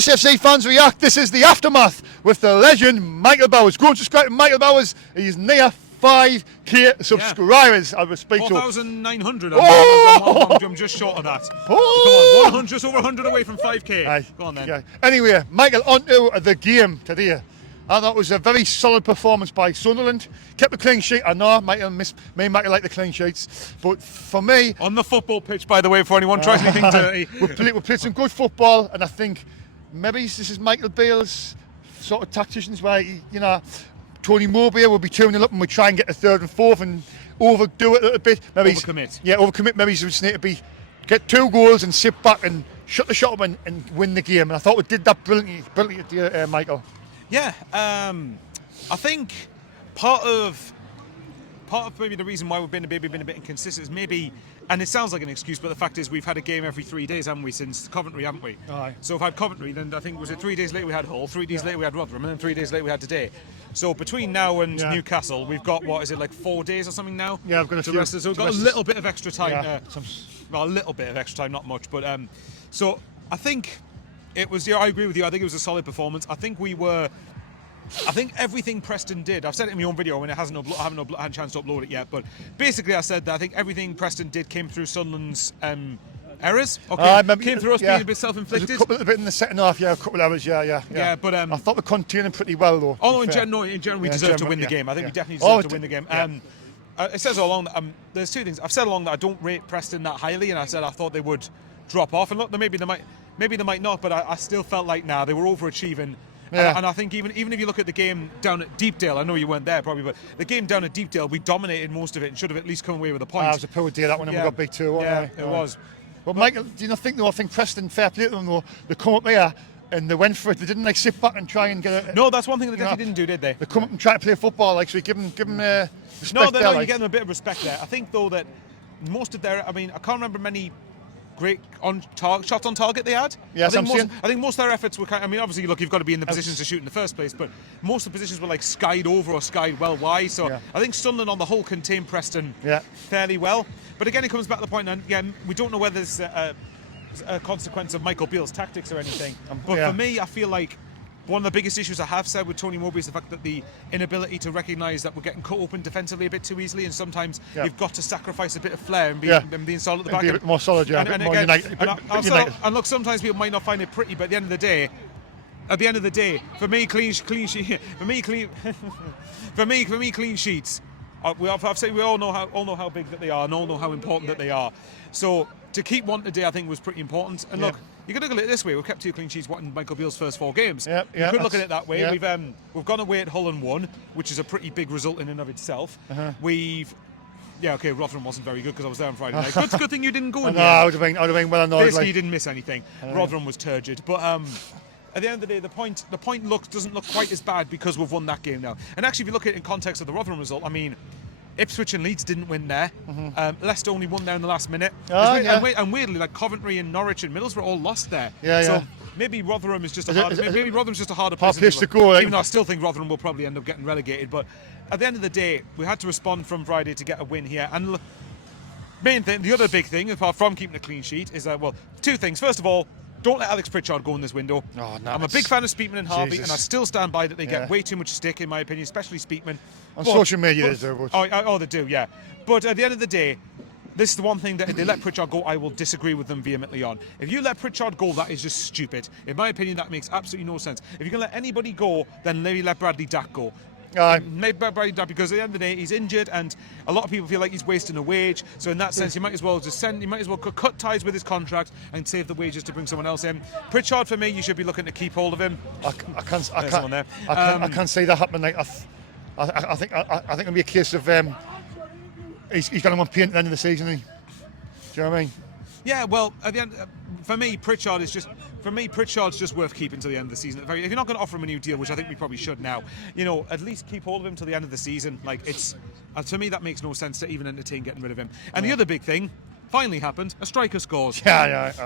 SFC Fans React. This is the aftermath with the legend Michael Bowers. Go and subscribe to Michael Bowers. He's near 5k subscribers. I will speak to 4,900. Oh! I'm just short of that. Oh! Come on, 100, just over 100 away from 5k. Aye. Go on then. Yeah. Anyway, Michael, on to the game today. I thought it was a very solid performance by Sunderland. Kept the clean sheet. I know Michael me and Michael like the clean sheets, but for me, On the football pitch, by the way, for anyone tries anything dirty. we played some good football, and I think maybe this is Michael Beale's sort of tacticians where Tony Mowbray will be tuning up and we try and get a third and fourth and overdo it a little bit. Maybe Overcommit. Overcommit. Maybe we just need to get 2 goals and sit back and shut the shop and win the game. And I thought we did that brilliantly, Michael. Yeah, I think part of maybe the reason why we've been a bit inconsistent is maybe, and it sounds like an excuse, but the fact is we've had a game every 3 days, haven't we, since Coventry, haven't we? Aye. So we've had Coventry, then I think was it 3 days later we had Hull, 3 days later we had Rotherham, and then 3 days later we had today. So between now and Newcastle, we've got, what is it, like 4 days or something now? Yeah, I've got a few. So we've got a little bit of extra time. Yeah, Well, a little bit of extra time, not much, but so I think it was. Yeah, I agree with you. I think it was a solid performance. I think everything Preston did, I've said it in my own video when I haven't had a chance to upload it yet, but basically I said that I think everything Preston did came through Sunderland's errors. Okay, came through us being a bit self-inflicted. There's a couple of bit in the second half, a couple of errors, Yeah, but I thought we contained them pretty well though. Oh, in general, we deserve to win the game. I think we definitely deserve to win the game. It says all along that there's 2 things. I've said along that I don't rate Preston that highly, and I said I thought they would drop off. And look, maybe they might not, but I still felt like they were overachieving. Yeah. And I think even if you look at the game down at Deepdale, I know you weren't there probably, but the game down at Deepdale, we dominated most of it and should have at least come away with a point. It was a poor day that one, and we got big 2. Yeah, it was. But Michael, do you not think though? I think Preston, fair play to them though. They come up here and they went for it. They didn't sit back and try and get it. No, that's one thing they definitely didn't do, did they? They come up and try to play football, so you give them respect. No, there, you get them a bit of respect there. I think though that most of their, I can't remember many great shots on target they had. Yeah, I think most of their efforts were obviously look, you've got to be in the positions to shoot in the first place, but most of the positions were like skied over or skied well wide. So I think Sunderland on the whole contained Preston fairly well. But again, it comes back to the point, and again, we don't know whether it's a consequence of Michael Beale's tactics or anything. But for me, I feel like one of the biggest issues I have said with Tony Mowbray is the fact that the inability to recognise that we're getting cut open defensively a bit too easily, and sometimes you've got to sacrifice a bit of flair and being solid at the back. Be a bit more solid, a bit more united. And look, sometimes people might not find it pretty, but at the end of the day, for me, clean sheets. I've said we all know how big that they are, and all know how important that they are. So to keep one today, I think was pretty important. And look, you can look at it this way: we've kept 2 clean sheets in Michael Beale's first 4 games. You could look at it that way. We've gone away at Hull and won, which is a pretty big result in and of itself. Rotherham wasn't very good because I was there on Friday night. Good thing you didn't go in there. I would have been well annoyed. Basically, you didn't miss anything. Rotherham was turgid, but at the end of the day, the point doesn't look quite as bad because we've won that game now. And actually, if you look at it in context of the Rotherham result, Ipswich and Leeds didn't win there. Leicester only won there in the last minute. And weirdly, like Coventry and Norwich and Middlesbrough all lost there. So maybe Rotherham is just maybe Rotherham's just a harder place to go. Even though I still think Rotherham will probably end up getting relegated. But at the end of the day, we had to respond from Friday to get a win here. And main thing, the other big thing, apart from keeping a clean sheet, is 2 things. First of all, don't let Alex Pritchard go in this window. I'm a big fan of Speakman and Harvey, and I still stand by that they get way too much stick, in my opinion, especially Speakman. On social media, they do. They do, yeah. But at the end of the day, this is the one thing that if they let Pritchard go, I will disagree with them vehemently on. If you let Pritchard go, that is just stupid. In my opinion, that makes absolutely no sense. If you're going to let anybody go, then maybe let Bradley Dack go. Maybe Bradley Dack, because at the end of the day, he's injured, and a lot of people feel like he's wasting a wage. So in that sense, you might as well cut ties with his contract and save the wages to bring someone else in. Pritchard, for me, you should be looking to keep hold of him. I can't see that happening. I think it'll be a case of he's going to want paint at the end of the season. Do you know what I mean? Yeah, well, at the end, for me, Pritchard's just worth keeping till the end of the season. If you're not going to offer him a new deal, which I think we probably should now, at least keep hold of him till the end of the season. To me, that makes no sense to even entertain getting rid of him. And the other big thing finally happened: a striker scores.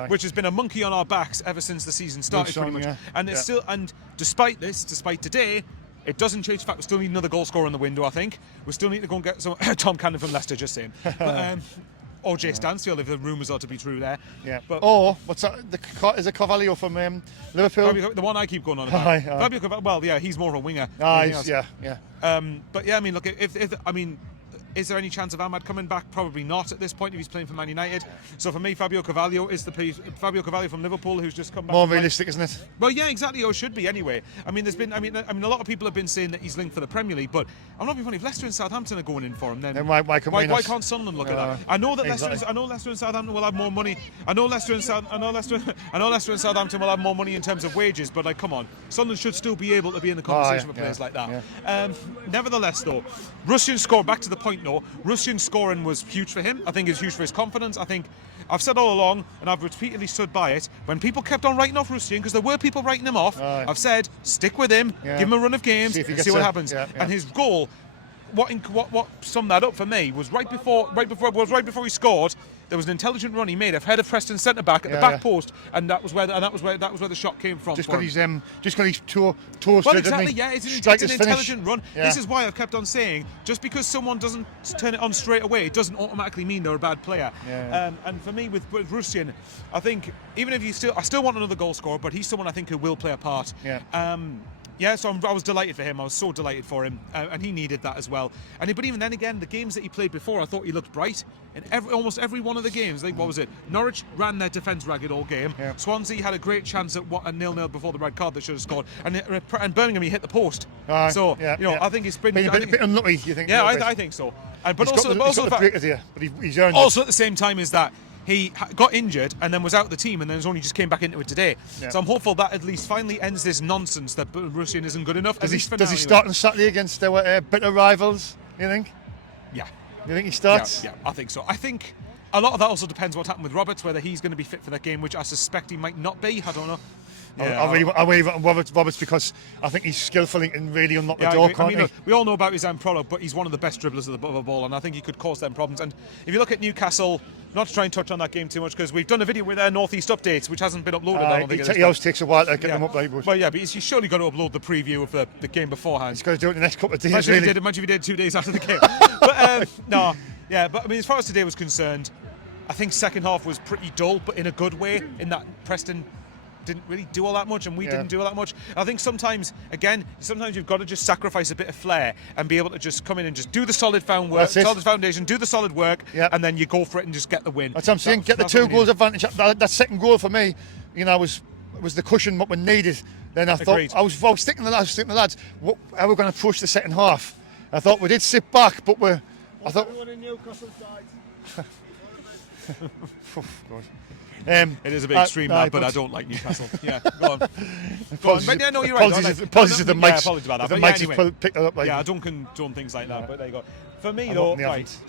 Which has been a monkey on our backs ever since the season started, pretty much. And it's still, and despite today, it doesn't change the fact we still need another goal scorer in the window. I think we still need to go and get some Tom Cannon from Leicester. Just saying. But, or Jay Stansfield if the rumours are to be true there. Yeah. But or what's that? Is it Carvalho from Liverpool? the one I keep going on about. Fabio Carvalho, well, yeah, he's more of a winger. Yeah. But yeah, I mean, look, is there any chance of Ahmad coming back? Probably not at this point if he's playing for Man United. So for me, Fabio Carvalho is Fabio Carvalho from Liverpool who's just come back. More realistic, isn't it? Well, yeah, exactly. Or should be anyway. I mean, a lot of people have been saying that he's linked for the Premier League, but I'm not being funny. If Leicester and Southampton are going in for him, then why can't Sunderland look at that? I know that Leicester and Southampton will have more money. I know Leicester and Southampton will have more money in terms of wages, but like, come on, Sunderland should still be able to be in the conversation for players like that. Yeah. Nevertheless, though, Russian score. Back to the point, though. Russian scoring was huge for him. I think it's huge for his confidence. I think I've said all along, and I've repeatedly stood by it, when people kept on writing off Russian, because there were people writing him off, I've said, stick with him, give him a run of games, see what happens. And his goal, what summed that up for me was right before he scored, there was an intelligent run he made ahead of Preston centre back at the back post, and that was where the shot came from. Just got his toes. Well, exactly. Yeah, it's an intelligent run. Yeah. This is why I've kept on saying, just because someone doesn't turn it on straight away, it doesn't automatically mean they're a bad player. And for me, with Russian, I think even if I still want another goal scorer, but he's someone I think who will play a part. So I was delighted for him. I was so delighted for him, and he needed that as well. But even then again, the games that he played before, I thought he looked bright. In almost every one of the games, like, what was it? Norwich ran their defence ragged all game. Swansea had a great chance at a 0-0 before the red card that should have scored, and Birmingham he hit the post. I think it's been a bit unlucky. You think? Yeah, I think so. But also he's earned also at the same time is that he got injured and then was out of the team and then only just came back into it today. So I'm hopeful that at least finally ends this nonsense that Russian isn't good enough. Does he start on Saturday against our bitter rivals, you think? Yeah. You think he starts? Yeah, I think so. I think a lot of that also depends what happened with Roberts, whether he's going to be fit for that game, which I suspect he might not be. I don't know. I'll wave at Roberts because I think he's skillful and can really unlock the door, can't he? We all know about his end product, but he's one of the best dribblers of the ball, and I think he could cause them problems. And if you look at Newcastle, not to try and touch on that game too much, because we've done a video with their North East updates, which hasn't been uploaded. It always takes a while to get them up. Well, yeah, but he's surely got to upload the preview of the game beforehand. He's got to do it in the next couple of days. Imagine if he did 2 days after the game. But I mean, as far as today was concerned, I think second half was pretty dull, but in a good way, in that Preston didn't really do all that much and we didn't do all that much. I think sometimes you've got to just sacrifice a bit of flair and be able to just come in and just do the solid foundation, do the solid work, and then you go for it and just get the win. That's what I'm saying. Get the 2 goals advantage. That second goal for me, was the cushion what we needed. Then I thought I was sticking the lads. How are we going to push the second half? I thought we did sit back, but I thought. Everyone in Newcastle side. God. It is a bit extreme, but I don't like Newcastle. Yeah, go on. But yeah, no, you're right. Apologies to the mics. Apologies about that. The mics anyway, picked that up. I don't condone things like that, but there you go. For me, though,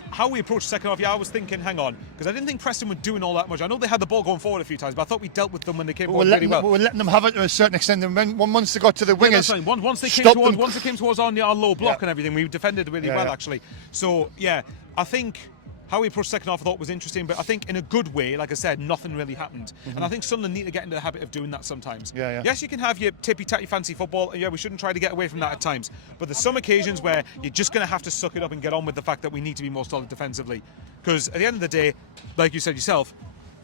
how we approached second half, I was thinking, hang on, because I didn't think Preston were doing all that much. I know they had the ball going forward a few times, but I thought we dealt with them when they came forward really well. We were letting them have it to a certain extent, and once they got to the wingers, once they came towards our low block and everything, we defended really well, actually. So, I think how we approached second half I thought was interesting, but I think in a good way, like I said, nothing really happened. And I think Sunderland need to get into the habit of doing that sometimes. Yes, you can have your tippy-tatty fancy football, and we shouldn't try to get away from that at times. But there's some occasions where you're just going to have to suck it up and get on with the fact that we need to be more solid defensively. Because at the end of the day, like you said yourself,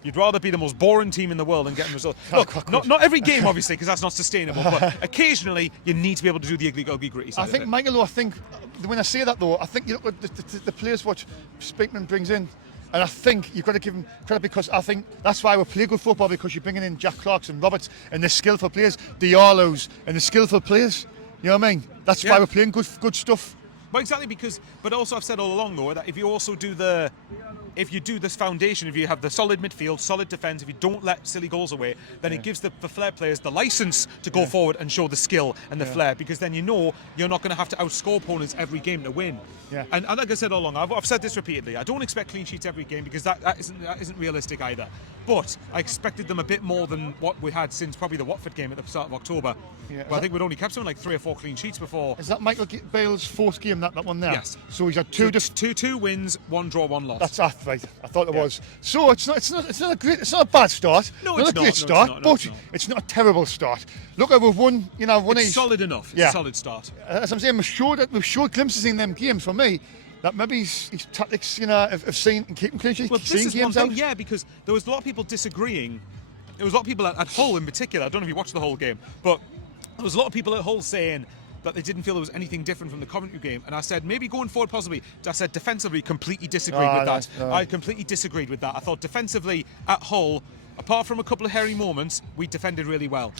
you'd rather be the most boring team in the world and get results. Look, not every game, obviously, because that's not sustainable, but occasionally you need to be able to do the ugly gritty side. I think, Michael, when I say that, though, I think you look at the players what Speakman brings in, and I think you've got to give him credit because I think that's why we play good football, because you're bringing in Jack Clarks and Roberts and the skillful players, the Arlos and the skillful players. You know what I mean? That's why we're playing good stuff. Well, exactly, but also I've said all along, though, that if you also do this foundation, if you have the solid midfield, solid defence, if you don't let silly goals away, then it gives the flair players the licence to go forward and show the skill and the flair, because then you're not going to have to outscore opponents every game to win. And like I said all along, I've said this repeatedly, I don't expect clean sheets every game because that isn't realistic either. But I expected them a bit more than what we had since probably the Watford game at the start of October. But I think we'd only kept something like 3 or 4 clean sheets before. Is that Michael Bale's 4th game, that one there? Yes. So he's had two wins, 1 draw, 1 loss. That's right. I thought it was. So it's not a bad start. No, it's not a great start, but it's not a terrible start. Look, we've won. It's solid enough. It's a solid start. As I'm saying, we've showed glimpses in them games for me. that maybe his tactics, have seen and keeping clean sheets, Well, this seeing is one games thing, out. yeah, because there was a lot of people disagreeing. There was a lot of people at Hull in particular. I don't know if you watched the whole game, but there was a lot of people at Hull saying that they didn't feel there was anything different from the Coventry game. And I said, maybe going forward possibly. I said defensively, completely disagreed with that. I completely disagreed with that. I thought defensively at Hull, apart from a couple of hairy moments, we defended really well.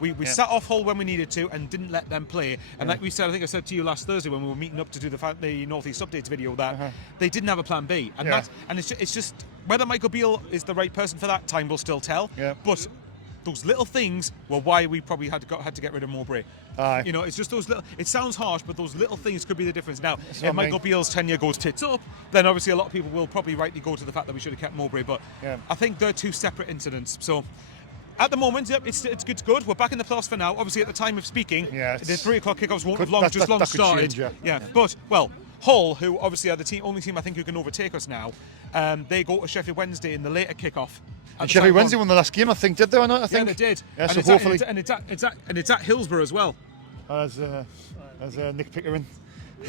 We sat off Hull when we needed to and didn't let them play. And like we said, I think I said to you last Thursday when we were meeting up to do the North East Updates video, that they didn't have a plan B. And it's just whether Michael Beale is the right person for that, time will still tell. Yeah. But those little things were why we probably had to get rid of Mowbray. It's just those little. It sounds harsh, but those little things could be the difference. Now, if Michael Beale's tenure goes tits up, then obviously a lot of people will probably rightly go to the fact that we should have kept Mowbray. But I think they're two separate incidents. So at the moment, it's good. We're back in the playoffs for now. Obviously, at the time of speaking, the 3 o'clock kickoffs won't have long started. Change, But Hull, who obviously are the only team I think who can overtake us now, they go to Sheffield Wednesday in the later kickoff. And Sheffield Wednesday won the last game, I think, did they or not? I think they did. Yeah, and so it's hopefully, and it's at Hillsborough as well. As Nick Pickering.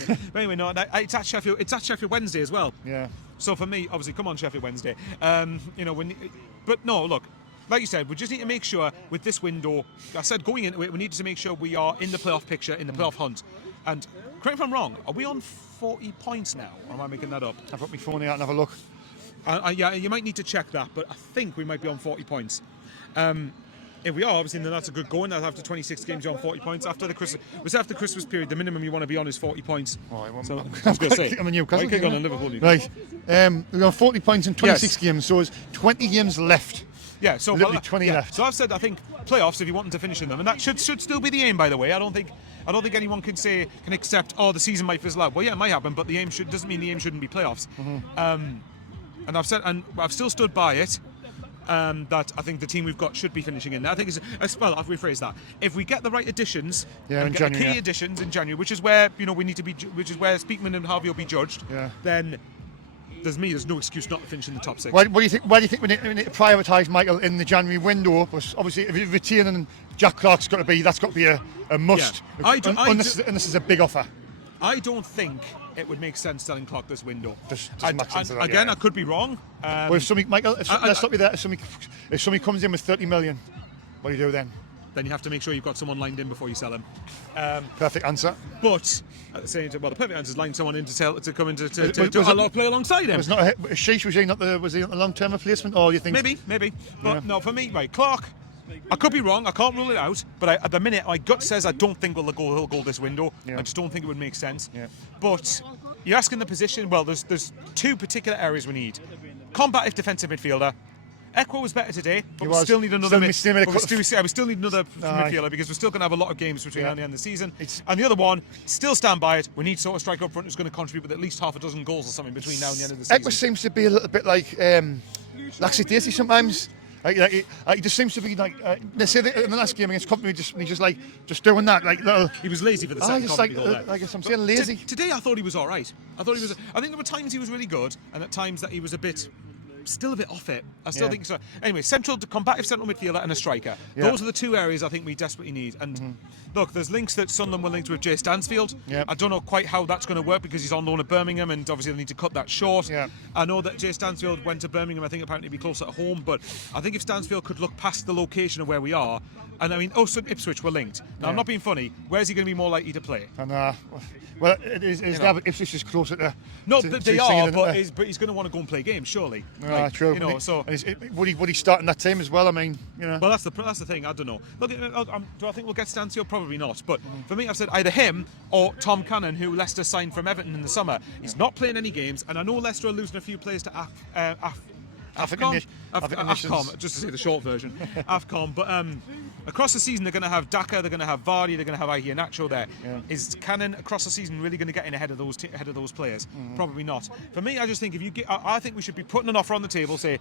But anyway, no, it's at Sheffield. It's at Sheffield Wednesday as well. Yeah. So for me, obviously, come on Sheffield Wednesday. But no, look, like you said, we just need to make sure with this window. I said going into it, we need to make sure we are in the playoff picture, in the playoff hunt. And correct me if I'm wrong. Are we on 40 points now? Or am I making that up? I've got my phone out and have a look. Yeah, you might need to check that, but I think we might be on 40 points. If we are, obviously, then that's a good going. After 26 games, you're on 40 points. After the Christmas period, the minimum you want to be on is 40 points. Oh, so I was going to say, I'm a Newcastle. Kick on Liverpool. Right. We're on 40 points in 26 games, so there's 20 games left. Yeah, so literally 20 left. So I've said I think playoffs if you want them to finish in them, and that should still be the aim. By the way, I don't think anyone can accept the season might fizzle out. Well, yeah, it might happen, but the aim doesn't mean the aim shouldn't be playoffs. And I've said, and I've still stood by it, that I think the team we've got should be finishing in there. I think I'll rephrase that. If we get the right additions, and get the key additions in January, which is where we need to be, which is where Speakman and Harvey will be judged, then there's no excuse not to finish in the top 6. Why do you think we need to prioritise Michael in the January window? Because obviously, if you're retaining Jack Clark's got to be a must. Unless this is a big offer. I don't think it would make sense selling Clark this window. I could be wrong. Well, if somebody, Michael, let's stop you there. If somebody comes in with 30 million, what do you do then? Then you have to make sure you've got someone lined in before you sell him. Perfect answer. But at the same time, the perfect answer is line someone in to come in to play alongside him. Was not Sheesh? Was he not a long-term replacement, or you think? Maybe. But no, for me, right, Clark. I could be wrong. I can't rule it out. But at the minute, my gut says I don't think he'll go this window. I just don't think it would make sense. But you're asking the position. Well, there's 2 particular areas we need: combative defensive midfielder. Echo was better today, but we still need another. We still need another midfielder because we're still going to have a lot of games between now and the end of the season. And the other one, still stand by it. We need sort of striker up front who's going to contribute with at least half a dozen goals or something between now and the end of the season. Echo seems to be a little bit like lackadaisy sometimes. Like he just seems to be like. They say that in the last game against Company, just doing that. Like little. He was lazy for the second goal. I guess I'm saying lazy. Today I thought he was all right. I think there were times he was really good, and at times that he was still a bit off it. I still think so. Anyway, combative central midfielder and a striker. Those are the 2 areas I think we desperately need. And look, there's links that Sunderland were linked with Jay Stansfield. I don't know quite how that's going to work because he's on loan at Birmingham, and obviously they need to cut that short. I know that Jay Stansfield went to Birmingham. I think apparently be closer at home, but I think if Stansfield could look past the location of where we are, and I mean, so Ipswich were linked. Now I'm not being funny. Where's he going to be more likely to play? And well, Ipswich is closer to. No, they are, but he's going to want to go and play games, surely. True. Would he start in that team as well? I mean, Well, that's the thing. I don't know. Look, do I think we'll get Stansfield? Probably not. But for me, I've said either him or Tom Cannon, who Leicester signed from Everton in the summer. He's not playing any games, and I know Leicester are losing a few players to AFCON, just to say the short version, AFCON. But across the season, they're going to have Daka, they're going to have Vardy, they're going to have Iheanacho there. Is Cannon across the season really going to get in ahead of those players? Probably not. For me, I just think I think we should be putting an offer on the table. Say,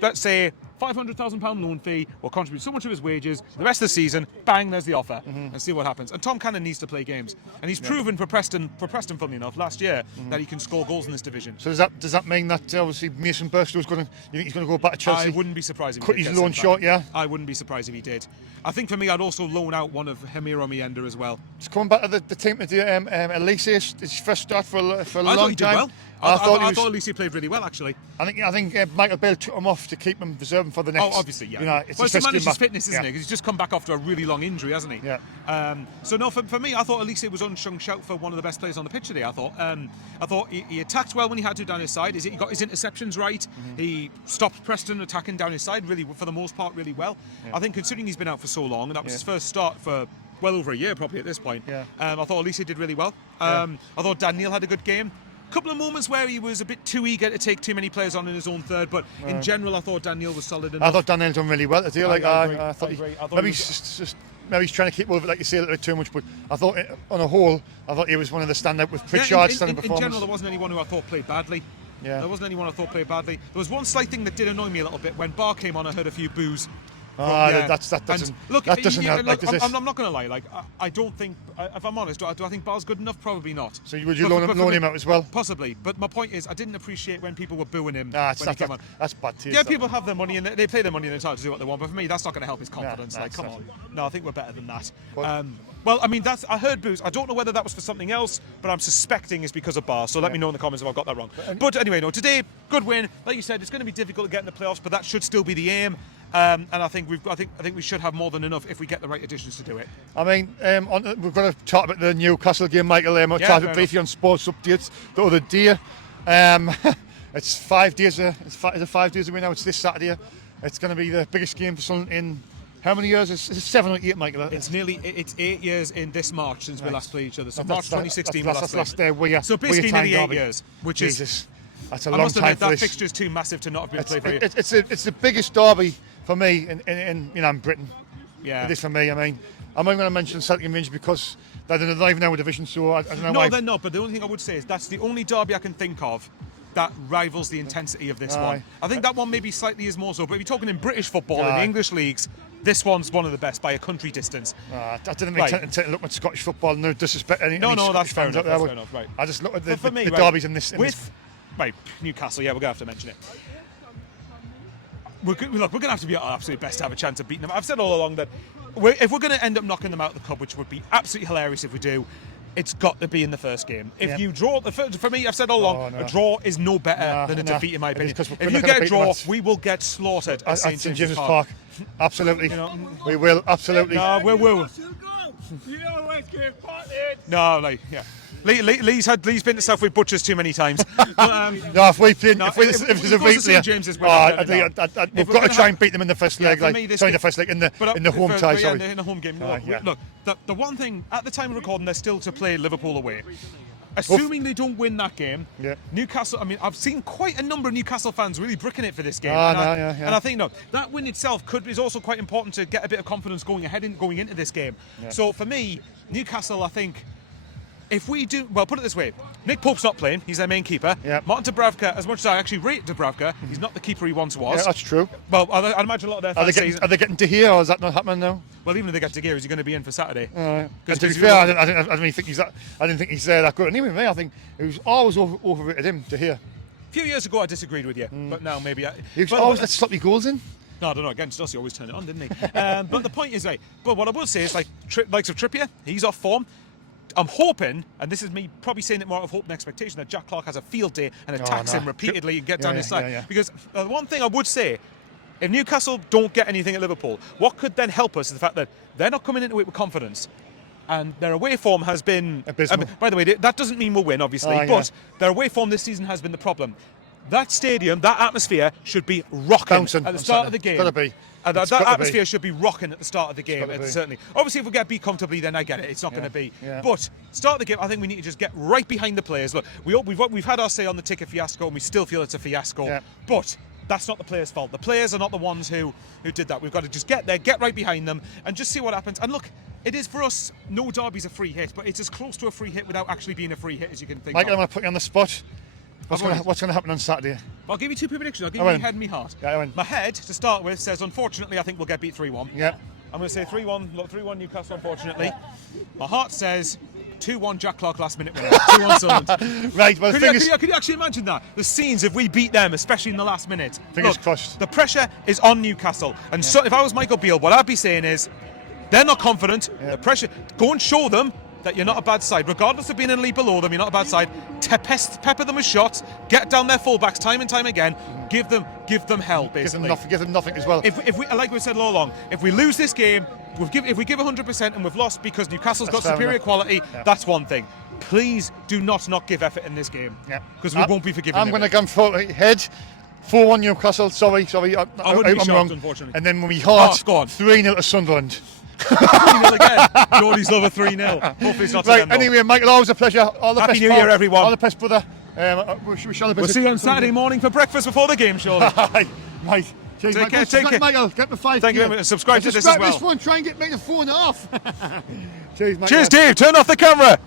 let's say, £500,000 loan fee, will contribute so much of his wages, the rest of the season, bang, there's the offer, and see what happens. And Tom Cannon needs to play games. And he's proven for Preston, funnily enough, last year, that he can score goals in this division. So does that mean that obviously Mason Burstow's you think he's going to go back to Chelsea? I wouldn't be surprised if he cut did his get loan sent short, back. yeah? I wouldn't be surprised if he did. I think for me, I'd also loan out one of Hamir Omienda as well. He's coming back to the team today. Elise, it's his first start for a long I thought he did time. well. I thought Elise played really well, actually. I think Michael Bale took him off to keep him reserving for the next. Oh, obviously, yeah. You know, it's well, his to first manage game his back. fitness, isn't it? Because he's just come back after a really long injury, hasn't he? Yeah. So no, for me, I thought Elise was unsung shout for one of the best players on the pitch today. I thought he attacked well when he had to down his side. He got his interceptions right. He stopped Preston attacking down his side really, for the most part, really well. Yeah. I think considering he's been out for so long, and that was his first start for well over a year probably at this point. Yeah. I thought Elise did really well. I thought Daniel had a good game. Couple of moments where he was a bit too eager to take too many players on in his own third, but in general, I thought Daniel was solid enough. I thought Daniel's done really well today. I thought maybe he he's maybe he's trying to keep over it, like you say, a little bit too much. But I thought, on a whole, I thought he was one of the standout with Pritchard's standing performance. In general, there wasn't anyone who I thought played badly. Yeah. There wasn't anyone I thought played badly. There was one slight thing that did annoy me a little bit. When Barr came on, I heard a few boos. That doesn't help. I'm not going to lie. Like, I don't think, if I'm honest, do I think Barr's good enough? Probably not. So would you loan him out as well? Possibly. But my point is, I didn't appreciate when people were booing him when he came on. That's bad taste. Yeah, people have their money and they play their money and they're entitled to do what they want. But for me, that's not going to help his confidence. Come on. No, I think we're better than that. Well, I mean, I heard boos. I don't know whether that was for something else, but I'm suspecting it's because of Barr. So let me know in the comments if I've got that wrong. But anyway, no, today, good win. Like you said, it's going to be difficult to get in the playoffs, but that should still be the aim. And I think we should have more than enough if we get the right additions to do it. I mean, we've got to talk about the Newcastle game, Michael. I'll talk about briefly on sports updates the other day. It's 5 days. Is it 5 days away now? It's this Saturday. It's going to be the biggest game for Sunderland in how many years? Is it 7 or 8, Michael? It's 8 years in this March since we last played each other. So March 2016 that's last day. So basically nearly 8 years, which is that's a I long must time admit, for that this. fixture's too massive to not have been played for you. It's the biggest derby for me in Britain. Yeah. It is for me. I mean, I'm not going to mention Celtic and Rangers because they're not even in our division, so I don't know why. No, they're not, but the only thing I would say is that's the only derby I can think of that rivals the intensity of this one. I think that one maybe slightly is more so, but if you're talking in British football, in the English leagues, this one's one of the best by a country distance. I didn't mean to look at Scottish football, no disrespect any that's fair fans enough, out there. Right. I just look at the for me, derbies in this. Right, Newcastle, we're going to have to mention it. We're going to have to be at our absolute best to have a chance of beating them. I've said all along that if we're going to end up knocking them out of the cup, which would be absolutely hilarious if we do, it's got to be in the first game. If you draw, for me, I've said all along, a draw is no better than a defeat, in my opinion. If you get a draw, we will get slaughtered at St James's Park. Absolutely. We will, absolutely. No, we will. No, Lee's been to Southwick Butchers too many times. If there's a replay, we've got to try and beat them in the first leg. In the home tie. In the home game. Look, the one thing at the time of recording, they're still to play Liverpool away. Assuming they don't win that game, Newcastle. I mean, I've seen quite a number of Newcastle fans really bricking it for this game, and I think that win itself is also quite important to get a bit of confidence going into this game. So for me, Newcastle, I think. If we do, well, put it this way, Nick Pope's not playing, he's their main keeper. Martin Dubravka, as much as I actually rate Dubravka, he's not the keeper he once was. Yeah, that's true. Well, I'd imagine a lot of their fans are they getting to here, or is that not happening now? Well, even if they get to here, is he going to be in for Saturday? To be fair, I didn't think he's that good. And even me, I think it was always overrated him to here. A few years ago, I disagreed with you, but now maybe he was always let sloppy goals in. No, I don't know. Against us, he always turned it on, didn't he? But the point is, but what I will say is, likes of Trippier, he's off form. I'm hoping, and this is me probably saying it more out of hope and expectation, that Jack Clarke has a field day and attacks him repeatedly and gets down his side. Yeah. Because the one thing I would say, if Newcastle don't get anything at Liverpool, what could then help us is the fact that they're not coming into it with confidence. And their away form has been abysmal. By the way, that doesn't mean we'll win, obviously, but their away form this season has been the problem. That stadium, that atmosphere should be rocking at the start of the game. It's got to be. That atmosphere should be rocking at the start of the game, certainly. Obviously, if we get beat comfortably, then I get it. It's not going to be. But start of the game, I think we need to just get right behind the players. Look, we've had our say on the ticket fiasco, and we still feel it's a fiasco. Yeah. But that's not the players' fault. The players are not the ones who did that. We've got to just get there, get right behind them, and just see what happens. And look, it is for us, no derby's a free hit, but it's as close to a free hit without actually being a free hit as you can think. Michael, I'm going to put you on the spot. What's going to happen on Saturday? I'll give you two predictions. I'll give you my head and my heart. Yeah, I win. My head, to start with, says, unfortunately, I think we'll get beat 3-1. Yeah. I'm going to say 3-1. Look, 3-1 Newcastle, unfortunately. Yeah. My heart says 2-1 Jack Clark last minute winner. 2-1 Sunderland. Right, well, could you actually imagine that? The scenes if we beat them, especially in the last minute. Fingers crossed. The pressure is on Newcastle. And so if I was Michael Beale, what I'd be saying is, they're not confident. The pressure, go and show them that you're not a bad side. Regardless of being in a league below them, you're not a bad side. Pepper them with shots, get down their fullbacks time and time again, give them hell, basically. Give them nothing as well. If we, like we said all along, if we lose this game, if we give 100% and we've lost because Newcastle's got superior quality, that's one thing. Please do not give effort in this game, because we won't be forgiven. I'm going to come for head 4-1 Newcastle. Sorry, I wouldn't be shocked, wrong. Unfortunately. And then when we heart 3-0 to Sunderland. 3-0 again. Geordie's love a 3-0. Hopefully it's not to them. Anyway, Michael, always a pleasure. All the Happy best, New Year, everyone. All the best, brother. We'll see you on Saturday morning for breakfast before the game, surely. Right. Cheers, Take care. Michael, get the 5. Thank you very much. Subscribe to this as well. This one, try and make the phone off. Cheers, Michael. Cheers, Dave. Turn off the camera.